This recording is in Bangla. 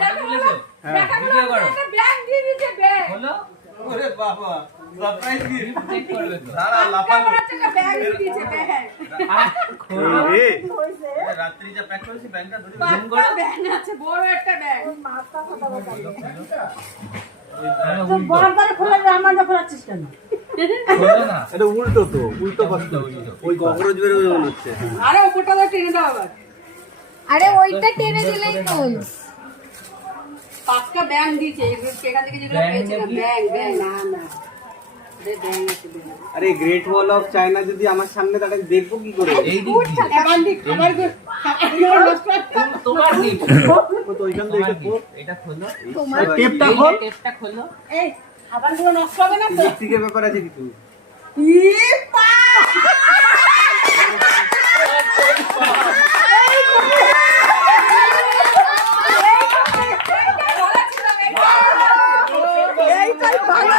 হ্যাঁ ভিডিও করো একটা ব্যাগ দিয়ে দিয়েছে ব্যাগ হলো ওরে বাবা সারপ্রাইজ গিফট চেক করবে তো দাঁড়া লাফালো একটা ব্যাগ দিয়ে দিয়েছে ব্যাগ খোলো এ রাত্রি যা প্যাক করেছি ব্যাংকটা ধরে পাঁচটা ব্যাগ আছে বড় একটা ব্যাগ তো বড়দারে খোলা আমাদের খোলাচ্ছিস কেন? খোলো না এটা উল্টো তো উল্টো পাশে ওই ককরোচ বের হয়ে মনে হচ্ছে আরে ওপরটা তো টেনে দাও আবার আরে ওইটা টেনে দিলেই তো হলো। পাঁচটা ব্যাগ দিয়েছে এগুলো সেখান থেকে যেগুলো ব্যাগ পেয়েছিলাম নাকি? ব্যাগ ব্যাগ না না আরে ব্যাগ আছে ব্যাগ আরে গ্রেট ওয়াল অফ চায়না যদি আমার সামনে তাহলে দেখবো কি করে এই দিক দিয়ে। এবার দিক আমার তোমার দিক ও তো ওইখান থেকে এটা খোলো তোমার টেপটা এই খোল টেপটা খোলো এই আবার গুলো নষ্ট হবে না তো ইলেকট্রিকের ব্যাপার আছে কিছু ই পা এইটাই ভালো